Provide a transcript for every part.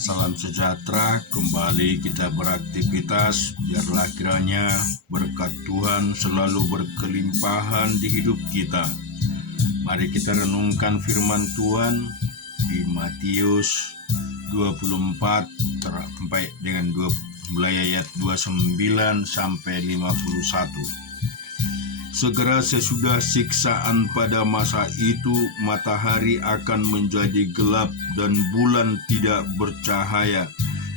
Salam sejahtera, kembali kita beraktivitas. Biarlah kiranya berkat Tuhan selalu berkelimpahan di hidup kita. Mari kita renungkan firman Tuhan di Matius 24 sampai dengan mulai ayat 29 sampai 51. Segera sesudah siksaan pada masa itu, matahari akan menjadi gelap dan bulan tidak bercahaya,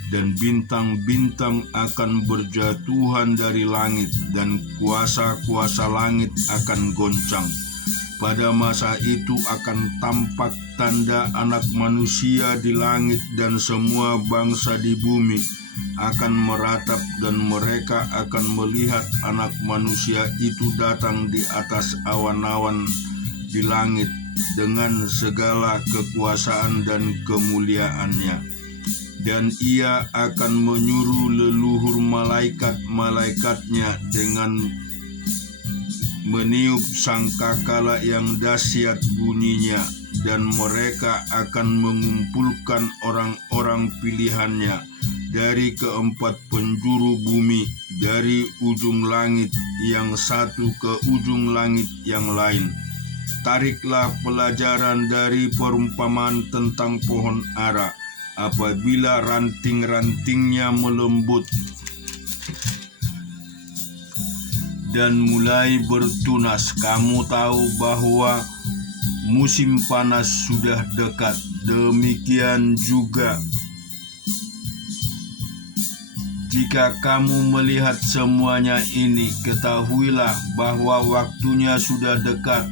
dan bintang-bintang akan berjatuhan dari langit, dan kuasa-kuasa langit akan goncang. Pada masa itu akan tampak tanda Anak Manusia di langit, dan semua bangsa di bumi akan meratap, dan mereka akan melihat Anak Manusia itu datang di atas awan-awan di langit dengan segala kekuasaan dan kemuliaannya. Dan ia akan menyuruh leluhur malaikat-malaikatnya dengan meniup sangkakala yang dahsyat bunyinya, dan mereka akan mengumpulkan orang-orang pilihannya dari keempat penjuru bumi, dari ujung langit yang satu ke ujung langit yang lain. Tariklah pelajaran dari perumpamaan tentang pohon ara. Apabila ranting-rantingnya melembut dan mulai bertunas, kamu tahu bahwa musim panas sudah dekat. Demikian juga jika kamu melihat semuanya ini, ketahuilah bahwa waktunya sudah dekat,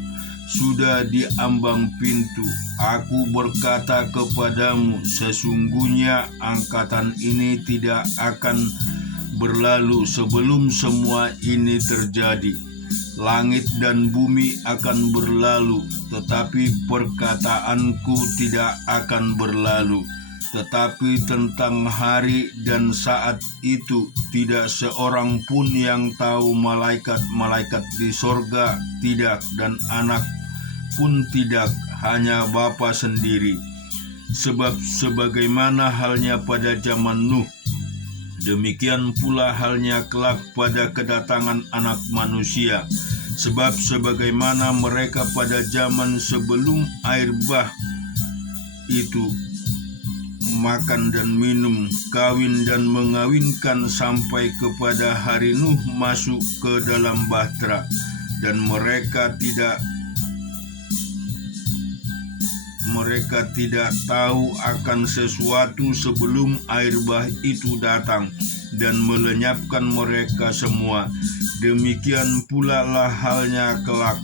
sudah di ambang pintu. Aku berkata kepadamu, sesungguhnya angkatan ini tidak akan berlalu sebelum semua ini terjadi. Langit dan bumi akan berlalu, tetapi perkataanku tidak akan berlalu. Tetapi tentang hari dan saat itu tidak seorang pun yang tahu, malaikat-malaikat di sorga tidak, dan anak pun tidak, hanya Bapa sendiri. Sebab sebagaimana halnya pada zaman Nuh, demikian pula halnya kelak pada kedatangan Anak Manusia. Sebab sebagaimana mereka pada zaman sebelum air bah itu makan dan minum, kawin dan mengawinkan, sampai kepada hari Nuh masuk ke dalam bahtera, dan mereka tidak tahu akan sesuatu sebelum air bah itu datang dan melenyapkan mereka semua. Demikian pula lah halnya kelak,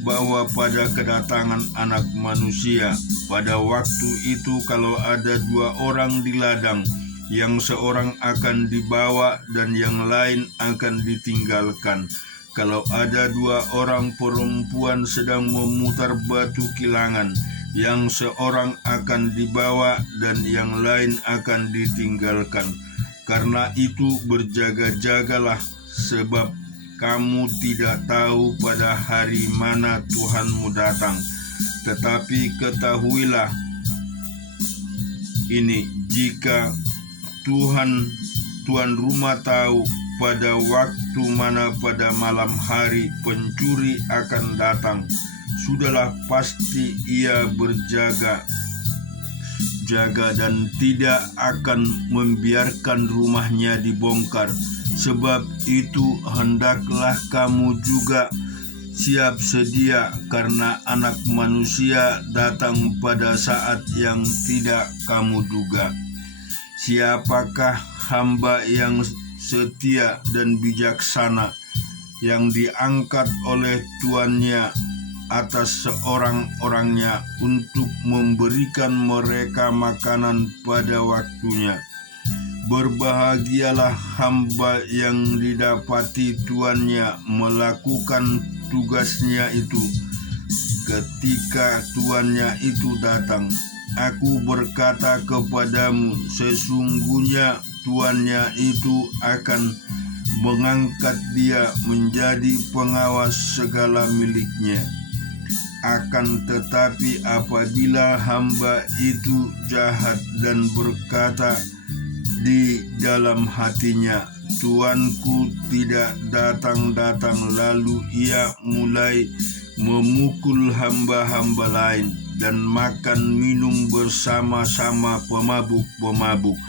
bahwa pada kedatangan Anak Manusia, pada waktu itu kalau ada dua orang di ladang, yang seorang akan dibawa dan yang lain akan ditinggalkan. Kalau ada dua orang perempuan sedang memutar batu kilangan, yang seorang akan dibawa dan yang lain akan ditinggalkan. Karena itu berjaga-jagalah, sebab kamu tidak tahu pada hari mana Tuhanmu datang. Tetapi ketahuilah ini, jika tuan rumah tahu pada waktu mana pada malam hari pencuri akan datang, sudahlah pasti ia berjaga dan tidak akan membiarkan rumahnya dibongkar. Sebab itu hendaklah kamu juga siap sedia, karena Anak Manusia datang pada saat yang tidak kamu duga. Siapakah hamba yang setia dan bijaksana, yang diangkat oleh tuannya atas seorang-orangnya untuk memberikan mereka makanan pada waktunya? Berbahagialah hamba yang didapati tuannya melakukan tugasnya itu ketika tuannya itu datang. Aku berkata kepadamu, sesungguhnya tuannya itu akan mengangkat dia menjadi pengawas segala miliknya. akan tetapi apabila hamba itu jahat dan berkata di dalam hatinya, Tuanku tidak datang-datang, lalu ia mulai memukul hamba-hamba lain dan makan minum bersama-sama pemabuk-pemabuk,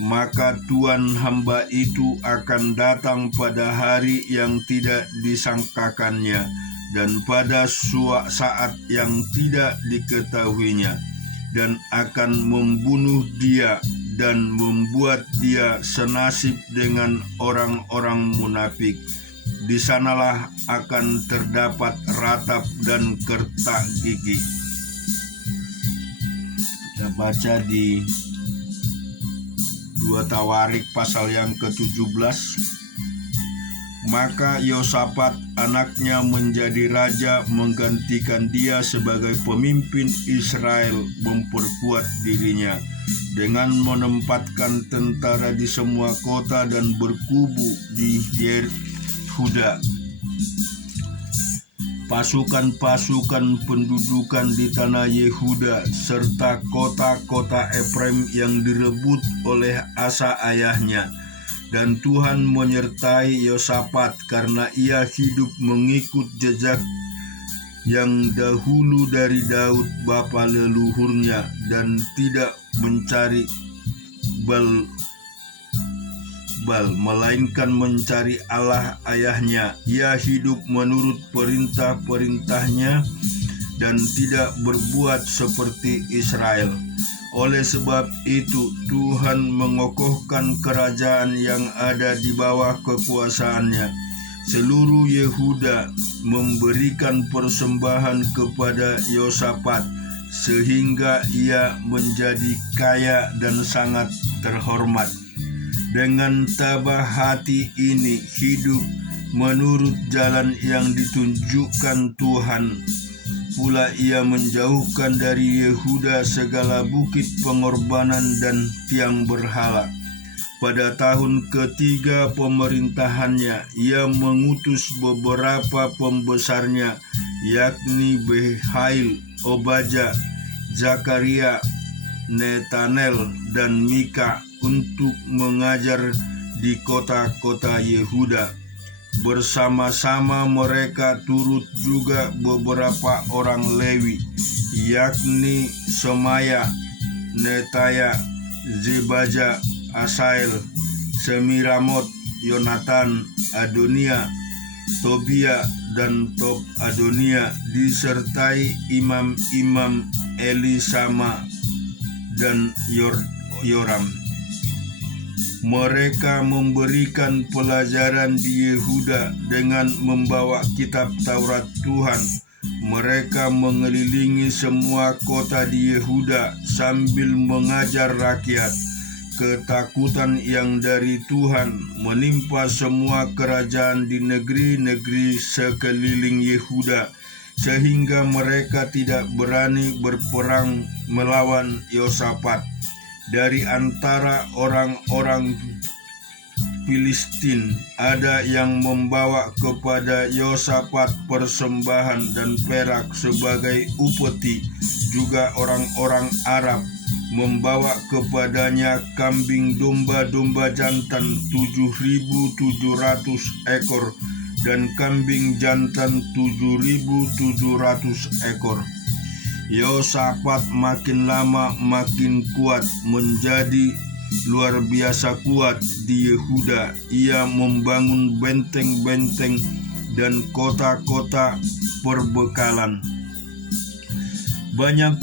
maka Tuan hamba itu akan datang pada hari yang tidak disangkakannya dan pada saat yang tidak diketahuinya, dan akan membunuh dia dan membuat dia senasib dengan orang-orang munafik. Di sanalah akan terdapat ratap dan kertak gigi. Kita baca di 2 Tawarik pasal yang ke-17. Maka Yosafat anaknya menjadi raja menggantikan dia sebagai pemimpin Israel, memperkuat dirinya dengan menempatkan tentara di semua kota dan berkubu di Yehuda. Pasukan-pasukan pendudukan di tanah Yehuda serta kota-kota Efraim yang direbut oleh Asa ayahnya. Dan Tuhan menyertai Yosafat karena ia hidup mengikut jejak yang dahulu dari Daud bapa leluhurnya, dan tidak mencari Baal, melainkan mencari Allah ayahnya. Ia hidup menurut perintah-perintahnya dan tidak berbuat seperti Israel. Oleh sebab itu Tuhan mengokohkan kerajaan yang ada di bawah kekuasaannya. Seluruh Yehuda memberikan persembahan kepada Yosafat sehingga ia menjadi kaya dan sangat terhormat. Dengan tabah hati ini hidup menurut jalan yang ditunjukkan Tuhan. Pula ia menjauhkan dari Yehuda segala bukit pengorbanan dan tiang berhala. Pada tahun ketiga pemerintahannya, ia mengutus beberapa pembesarnya, yakni Behail, Obaja, Zakaria, Netanel, dan Mika, untuk mengajar di kota-kota Yehuda. Bersama-sama mereka turut juga beberapa orang Lewi, yakni Semaya, Netaya, Zebaja, Asael, Semiramot, Yonatan, Adonia, Tobia, dan Tob Adonia, disertai imam-imam Elisama dan Yoram. Mereka memberikan pelajaran di Yehuda dengan membawa kitab Taurat Tuhan. Mereka mengelilingi semua kota di Yehuda sambil mengajar rakyat. Ketakutan yang dari Tuhan menimpa semua kerajaan di negeri-negeri sekeliling Yehuda, sehingga mereka tidak berani berperang melawan Yosafat. Dari antara orang-orang Filistin ada yang membawa kepada Yosafat persembahan dan perak sebagai upeti. Juga orang-orang Arab membawa kepadanya kambing domba-domba jantan 7.700 ekor dan kambing jantan 7.700 ekor. Yosafat makin lama makin kuat, menjadi luar biasa kuat di Yehuda. Ia membangun benteng-benteng dan kota-kota perbekalan. Banyak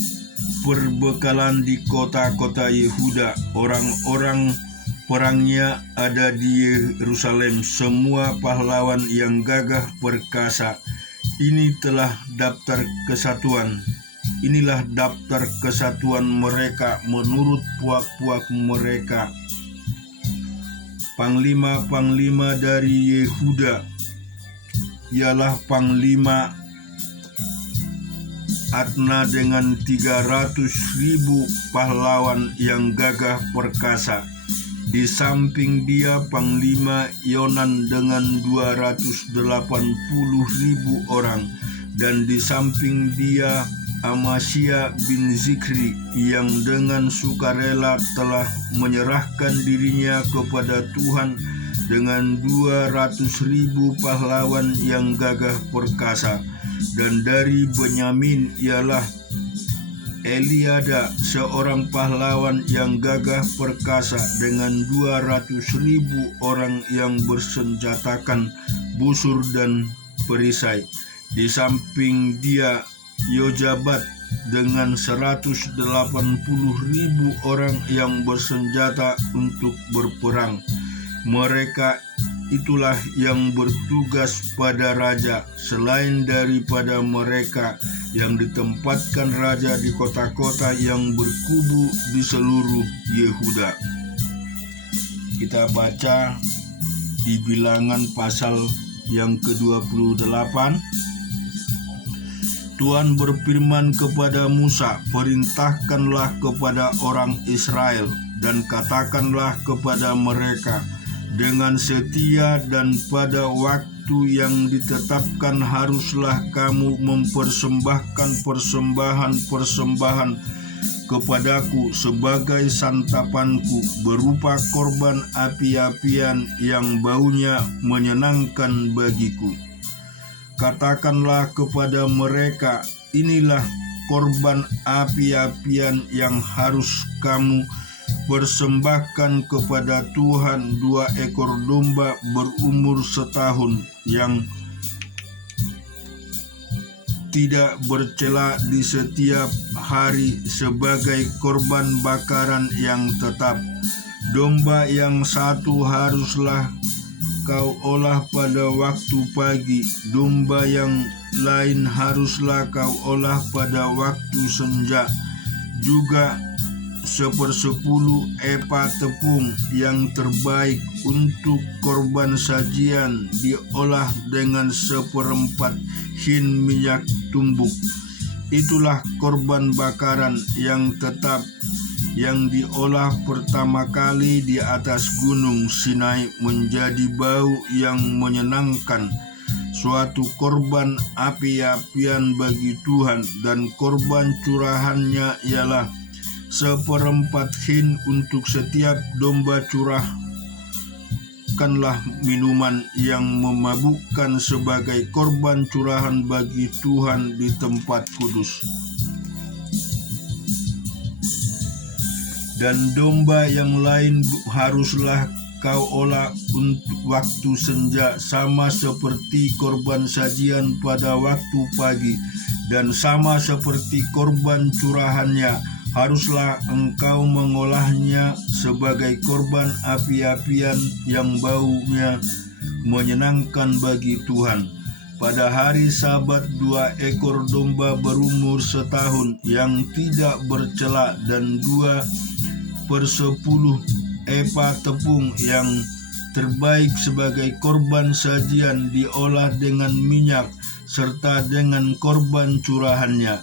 perbekalan di kota-kota Yehuda. Orang-orang perangnya ada di Yerusalem, semua pahlawan yang gagah perkasa. Inilah daftar kesatuan mereka menurut puak-puak mereka. Panglima-panglima dari Yehuda ialah Panglima Adna dengan 300.000 pahlawan yang gagah perkasa. Di samping dia Panglima Yonan dengan 280.000 orang. dan di samping dia Amasya bin Zikri yang dengan sukarela telah menyerahkan dirinya kepada Tuhan dengan 200.000 pahlawan yang gagah perkasa. Dan dari Benyamin ialah Eliada, seorang pahlawan yang gagah perkasa dengan 200.000 orang yang bersenjatakan busur dan perisai. Di samping dia Yozabat dengan 180.000 orang yang bersenjata untuk berperang. Mereka itulah yang bertugas pada raja, selain daripada mereka yang ditempatkan raja di kota-kota yang berkubu di seluruh Yehuda. Kita baca di Bilangan pasal yang ke-28. Tuhan berfirman kepada Musa, "Perintahkanlah kepada orang Israel dan katakanlah kepada mereka, dengan setia dan pada waktu yang ditetapkan haruslah kamu mempersembahkan persembahan-persembahan kepadaku sebagai santapanku berupa korban api-apian yang baunya menyenangkan bagiku. Katakanlah kepada mereka, inilah korban api-apian yang harus kamu persembahkan kepada Tuhan, 2 ekor domba berumur setahun yang tidak bercela di setiap hari sebagai korban bakaran yang tetap. Domba yang satu haruslah kau olah pada waktu pagi, domba yang lain haruslah kau olah pada waktu senja. Juga 1/10 epa tepung yang terbaik untuk korban sajian diolah dengan 1/4 hin minyak tumbuk. Itulah korban bakaran yang tetap yang diolah pertama kali di atas gunung Sinai menjadi bau yang menyenangkan, suatu korban api-apian bagi Tuhan, dan korban curahannya ialah 1/4 hin untuk setiap domba. Curahkanlah minuman yang memabukkan sebagai korban curahan bagi Tuhan di tempat kudus. Dan domba yang lain haruslah kau olah untuk waktu senja, sama seperti korban sajian pada waktu pagi, dan sama seperti korban curahannya haruslah engkau mengolahnya sebagai korban api-apian yang baunya menyenangkan bagi Tuhan. Pada hari Sabat 2 ekor domba berumur setahun yang tidak bercela dan 2/10 epa tepung yang terbaik sebagai korban sajian diolah dengan minyak serta dengan korban curahannya.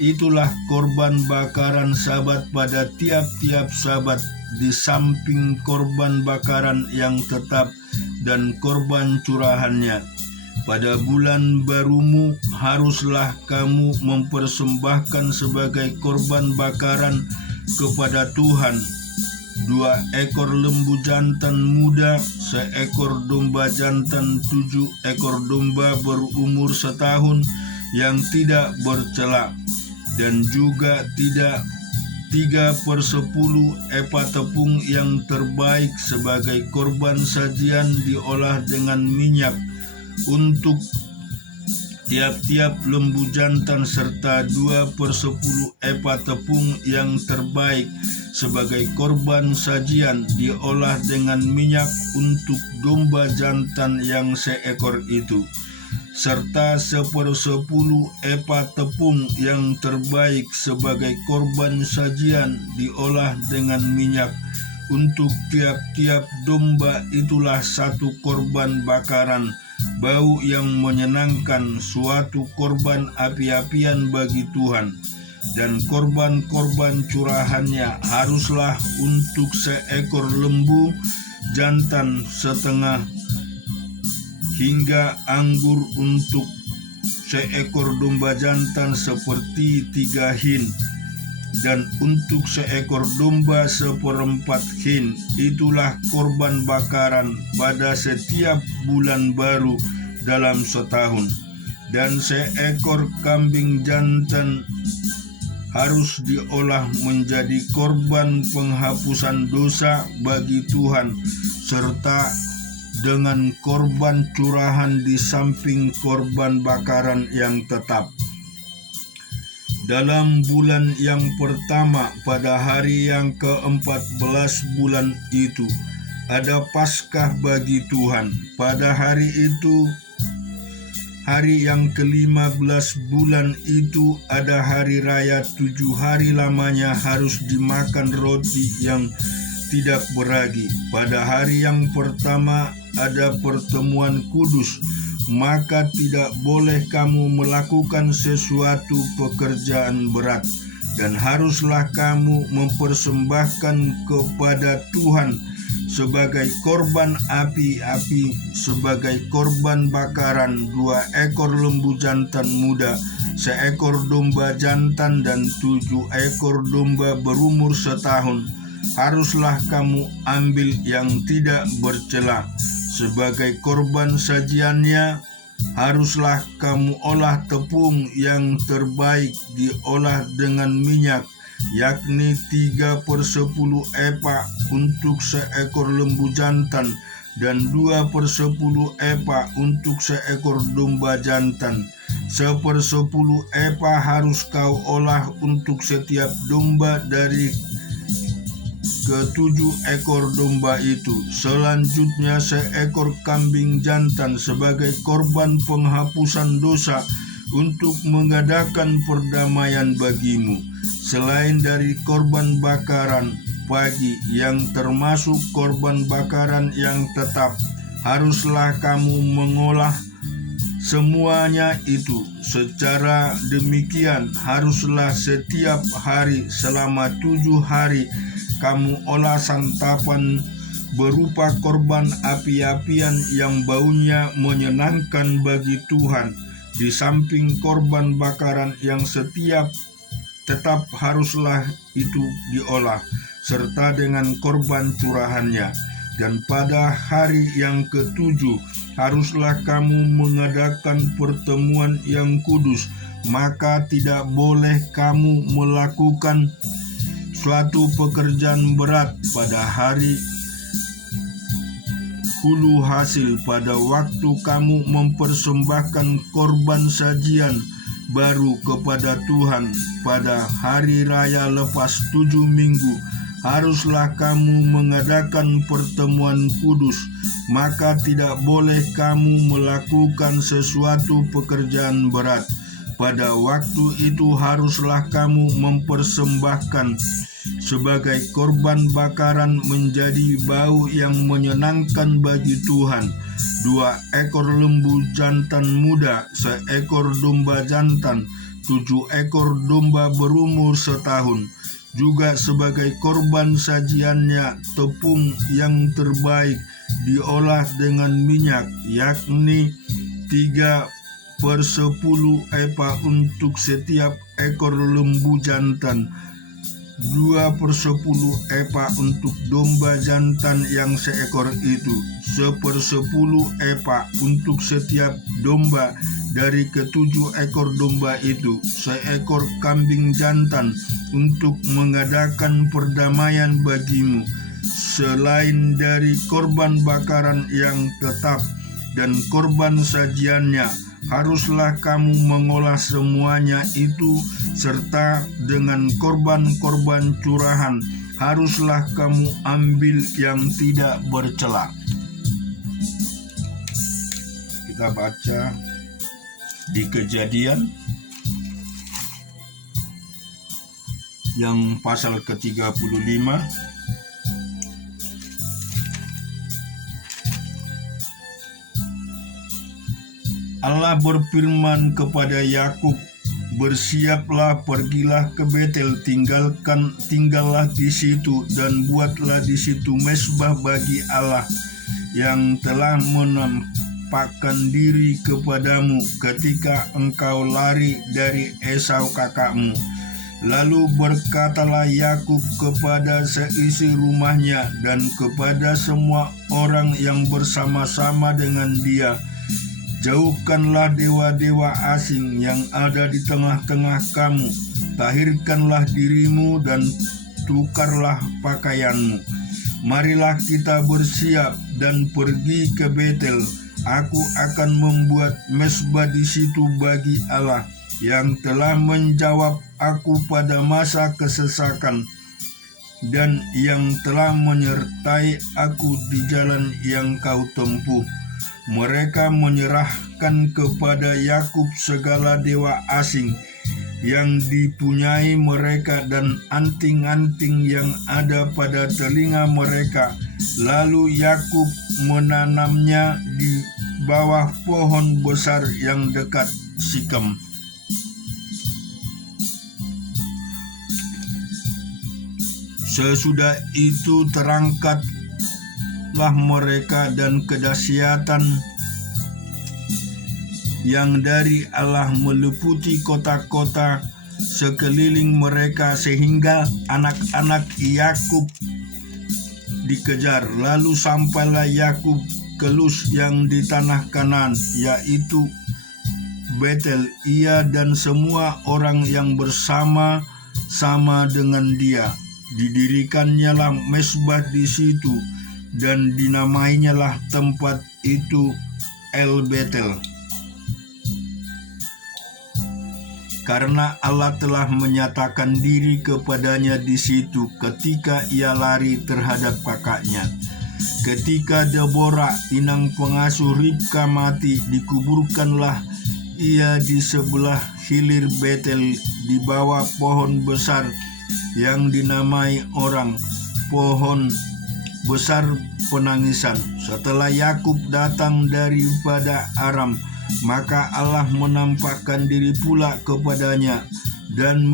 Itulah korban bakaran Sabat pada tiap-tiap Sabat, di samping korban bakaran yang tetap dan korban curahannya. Pada bulan barumu haruslah kamu mempersembahkan sebagai korban bakaran kepada Tuhan 2 ekor lembu jantan muda, 1 ekor domba jantan, 7 ekor domba berumur setahun yang tidak bercela, dan juga 3/10 epa tepung yang terbaik sebagai korban sajian diolah dengan minyak untuk tiap-tiap lembu jantan, serta 2/10 epa tepung yang terbaik sebagai korban sajian diolah dengan minyak untuk domba jantan yang seekor itu, serta 1/10 epa tepung yang terbaik sebagai korban sajian diolah dengan minyak untuk tiap-tiap domba. Itulah satu korban bakaran bau yang menyenangkan, suatu korban api-apian bagi Tuhan. Dan korban-korban curahannya haruslah untuk 1 ekor lembu jantan setengah hingga anggur untuk seekor domba jantan seperti 3 hin, dan untuk seekor domba 1/4 hin. Itulah korban bakaran pada setiap bulan baru dalam setahun. Dan seekor kambing jantan harus diolah menjadi korban penghapusan dosa bagi Tuhan, serta dengan korban curahan di samping korban bakaran yang tetap. Dalam bulan yang pertama pada hari yang ke-14 bulan itu ada Paskah bagi Tuhan. Pada hari itu, hari yang ke-15 bulan itu ada hari raya 7 hari lamanya harus dimakan roti yang tidak beragi. Pada hari yang pertama ada pertemuan kudus, maka tidak boleh kamu melakukan sesuatu pekerjaan berat, dan haruslah kamu mempersembahkan kepada Tuhan sebagai korban api-api, sebagai korban bakaran 2 ekor lembu jantan muda, 1 ekor domba jantan, dan 7 ekor domba berumur setahun. Haruslah kamu ambil yang tidak bercela. Sebagai korban sajiannya, haruslah kamu olah tepung yang terbaik diolah dengan minyak, yakni 3/10 epa untuk seekor lembu jantan, dan 2/10 epa untuk seekor domba jantan. 1/10 epa harus kau olah untuk setiap domba dari ke-7 ekor domba itu. Selanjutnya 1 ekor kambing jantan sebagai korban penghapusan dosa untuk mengadakan perdamaian bagimu. Selain dari korban bakaran pagi yang termasuk korban bakaran yang tetap, haruslah kamu mengolah semuanya itu. Secara demikian haruslah setiap hari selama 7 hari kamu olah santapan berupa korban api-apian yang baunya menyenangkan bagi Tuhan, di samping korban bakaran yang tetap haruslah itu diolah, serta dengan korban curahannya. Dan pada hari yang ke-7 haruslah kamu mengadakan pertemuan yang kudus, maka tidak boleh kamu melakukan suatu pekerjaan berat pada hari hulu hasil, pada waktu kamu mempersembahkan korban sajian baru kepada Tuhan pada hari raya lepas 7 minggu. Haruslah kamu mengadakan pertemuan kudus, maka tidak boleh kamu melakukan sesuatu pekerjaan berat. Pada waktu itu haruslah kamu mempersembahkan sebagai korban bakaran menjadi bau yang menyenangkan bagi Tuhan 2 ekor lembu jantan muda, 1 ekor domba jantan, 7 ekor domba berumur setahun. Juga sebagai korban sajiannya tepung yang terbaik diolah dengan minyak, yakni 3/10 epa untuk setiap ekor lembu jantan, 2/10 epa untuk domba jantan yang seekor itu, 1/10 epa untuk setiap domba dari ke-7 ekor domba itu, 1 ekor kambing jantan untuk mengadakan perdamaian bagimu. Selain dari korban bakaran yang tetap dan korban sajiannya, haruslah kamu mengolah semuanya itu, serta dengan korban-korban curahan haruslah kamu ambil yang tidak bercela. Kita baca di Kejadian yang pasal ke-35 Allah berfirman kepada Yakub, "Bersiaplah, pergilah ke Betel, tinggallah di situ dan buatlah di situ mezbah bagi Allah yang telah menampakkan diri kepadamu ketika engkau lari dari Esau kakakmu. Lalu berkatalah Yakub kepada seisi rumahnya dan kepada semua orang yang bersama-sama dengan dia, jauhkanlah dewa-dewa asing yang ada di tengah-tengah kamu, tahirkanlah dirimu dan tukarlah pakaianmu. Marilah kita bersiap dan pergi ke Betel. Aku akan membuat mezbah di situ bagi Allah yang telah menjawab aku pada masa kesesakan dan yang telah menyertai aku di jalan yang kau tempuh. Mereka menyerahkan kepada Yakub segala dewa asing yang dipunyai mereka dan anting-anting yang ada pada telinga mereka. Lalu Yakub menanamnya di bawah pohon besar yang dekat Sikem. Sesudah itu terangkatlah mereka dan kedahsyatan yang dari Allah meliputi kota-kota sekeliling mereka sehingga anak-anak Yakub dikejar. Lalu sampailah Yakub ke Luz yang di tanah Kanaan, yaitu Betel, ia dan semua orang yang bersama-sama dengan dia. Didirikannya lah mezbah di situ dan dinamainya lah tempat itu El Betel, karena Allah telah menyatakan diri kepadanya di situ ketika ia lari terhadap kakaknya. Ketika Deborah, inang pengasuh Ribka, mati, dikuburkanlah ia di sebelah hilir Betel di bawah pohon besar yang dinamai orang pohon besar penangisan. Setelah Yakub datang daripada Aram, maka Allah menampakkan diri pula kepadanya dan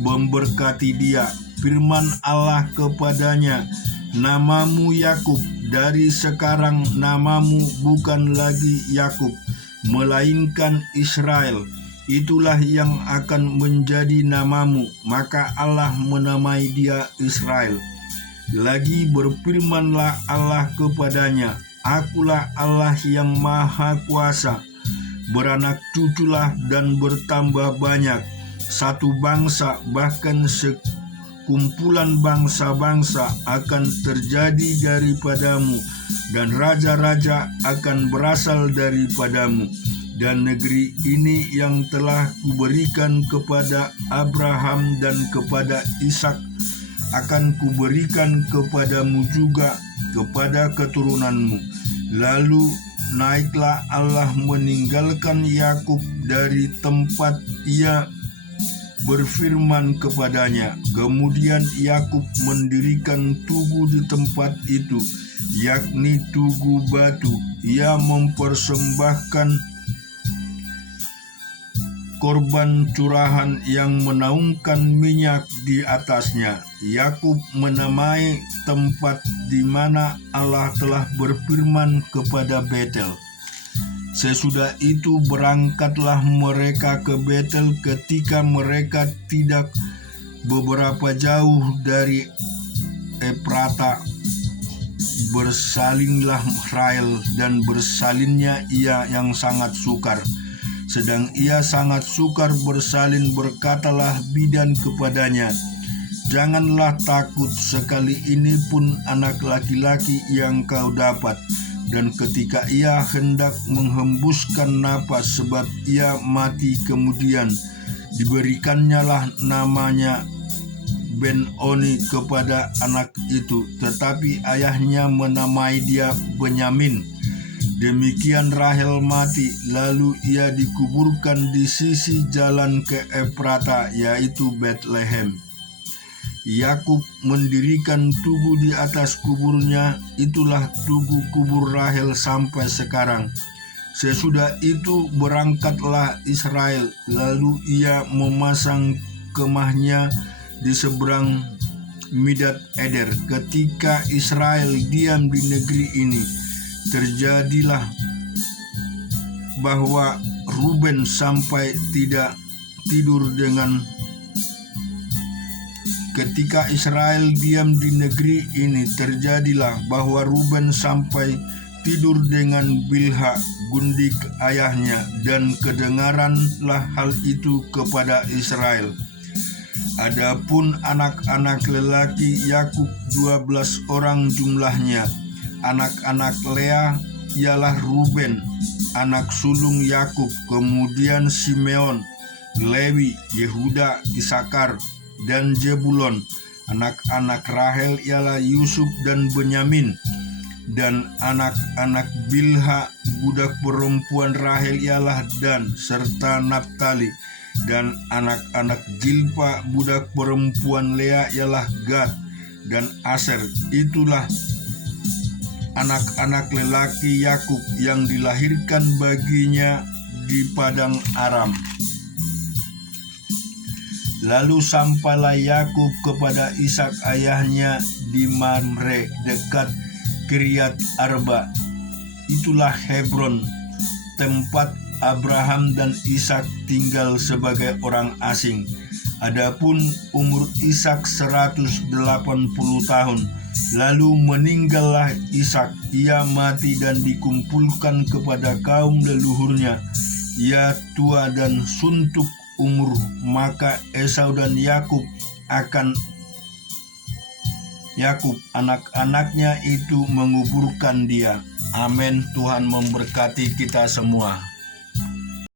memberkati dia. Firman Allah kepadanya, namamu Yakub, dari sekarang namamu bukan lagi Yakub, melainkan Israel. Itulah yang akan menjadi namamu. Maka Allah menamai dia Israel. Lagi berfirmanlah Allah kepadanya, Akulah Allah yang maha kuasa, beranak cuculah dan bertambah banyak. Satu bangsa, bahkan sekumpulan bangsa-bangsa akan terjadi daripadamu, dan raja-raja akan berasal daripadamu. Dan negeri ini yang telah kuberikan kepada Abraham dan kepada Ishak akan kuberikan kepadamu juga, kepada keturunanmu. Lalu naiklah Allah meninggalkan Yakub dari tempat ia berfirman kepadanya. Kemudian Yakub mendirikan tugu di tempat itu, yakni tugu batu. Ia mempersembahkan korban curahan yang menaungkan minyak di atasnya. Yakub menamai tempat di mana Allah telah berfirman kepada Betel. Sesudah itu berangkatlah mereka ke Betel. Ketika mereka tidak beberapa jauh dari Efrata, bersalinglah Rahel, dan bersalinnya ia yang sangat sukar. Sedang ia sangat sukar bersalin, berkatalah bidan kepadanya, janganlah takut, sekali ini pun anak laki-laki yang kau dapat. Dan ketika ia hendak menghembuskan napas, sebab ia mati, kemudian diberikannya lah namanya Ben-Oni kepada anak itu, tetapi ayahnya menamai dia Benyamin. Demikian Rahel mati, lalu ia dikuburkan di sisi jalan ke Efrata, yaitu Betlehem. Yakub mendirikan tugu di atas kuburnya, itulah tugu kubur Rahel sampai sekarang. Sesudah itu berangkatlah Israel, lalu ia memasang kemahnya di seberang Midat Eder. Ketika Israel diam di negeri ini, terjadilah bahwa Ruben sampai tidak tidur dengan ketika Israel diam di negeri ini, terjadilah bahwa Ruben sampai tidur dengan Bilha gundik ayahnya, dan kedengaranlah hal itu kepada Israel. Adapun anak-anak lelaki Yakub 12 orang jumlahnya. Anak-anak Lea ialah Ruben, anak sulung Yakub, kemudian Simeon, Lewi, Yehuda, Isakar, dan Jebulon. Anak-anak Rahel ialah Yusuf dan Benyamin. Dan anak-anak Bilha budak perempuan Rahel ialah Dan serta Naptali. Dan anak-anak Zilpa budak perempuan Lea ialah Gad dan Aser. Itulah anak-anak lelaki Yakub yang dilahirkan baginya di padang Aram. Lalu sampailah Yakub kepada Ishak ayahnya di Mamre dekat Kiryat Arba. Itulah Hebron, tempat Abraham dan Ishak tinggal sebagai orang asing. Adapun umur Ishak 180 tahun. Lalu meninggallah Ishak, ia mati dan dikumpulkan kepada kaum leluhurnya. Ia tua dan suntuk umur, maka Esau dan Yakub anak-anaknya itu menguburkan dia. Amin. Tuhan memberkati kita semua.